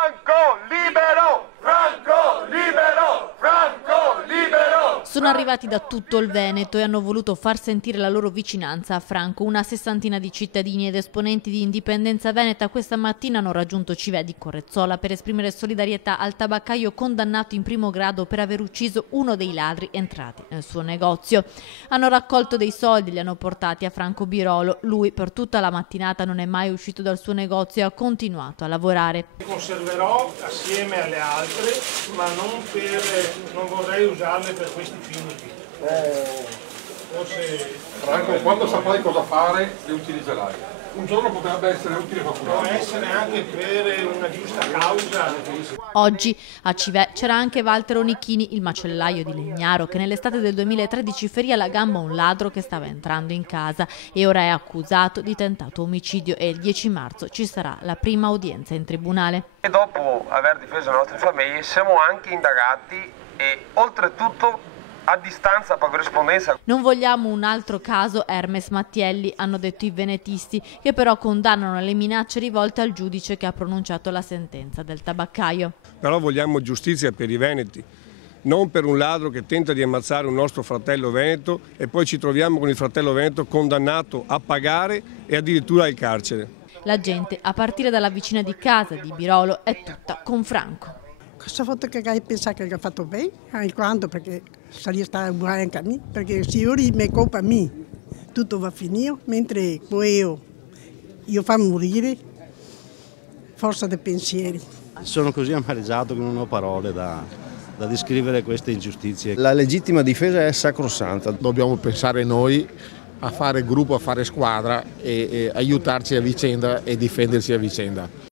Franco libero! Franco libero! Franco libero! Sono arrivati da tutto il Veneto e hanno voluto far sentire la loro vicinanza a Franco. Una sessantina di cittadini ed esponenti di Indipendenza Veneta questa mattina hanno raggiunto Civè di Correzzola per esprimere solidarietà al tabaccaio condannato in primo grado per aver ucciso uno dei ladri entrati nel suo negozio. Hanno raccolto dei soldi e li hanno portati a Franco Birolo. Lui per tutta la mattinata non è mai uscito dal suo negozio e ha continuato a lavorare. Conserverò assieme alle altre, ma non vorrei usarle per questi fini qui. Forse Franco, quando saprai cosa fare, le utilizzerai. Un giorno potrebbe essere utile per qualcuno. può essere anche per una giusta causa. Oggi a Civè c'era anche Walter Onichini, il macellaio di Legnaro, che nell'estate del 2013 ferì alla gamba un ladro che stava entrando in casa e ora è accusato di tentato omicidio e il 10 marzo ci sarà la prima udienza in tribunale. E dopo aver difeso le nostre famiglie siamo anche indagati e oltretutto a distanza per corrispondenza. Non vogliamo un altro caso Hermes Mattielli, hanno detto i venetisti, che però condannano le minacce rivolte al giudice che ha pronunciato la sentenza del tabaccaio. Però vogliamo giustizia per i veneti, non per un ladro che tenta di ammazzare un nostro fratello veneto e poi ci troviamo con il fratello veneto condannato a pagare e addirittura al carcere. La gente, a partire dalla vicina di casa di Birolo, è tutta con Franco. Questa volta che hai pensato che ha fatto bene, quando perché sarebbe stata buona anche a me, perché se ora mi colpa a me, tutto va a finire, mentre poi io fa morire, forza dei pensieri. Sono così amareggiato che non ho parole da descrivere queste ingiustizie. La legittima difesa è sacrosanta. Dobbiamo pensare noi a fare gruppo, a fare squadra e aiutarci a vicenda e difenderci a vicenda.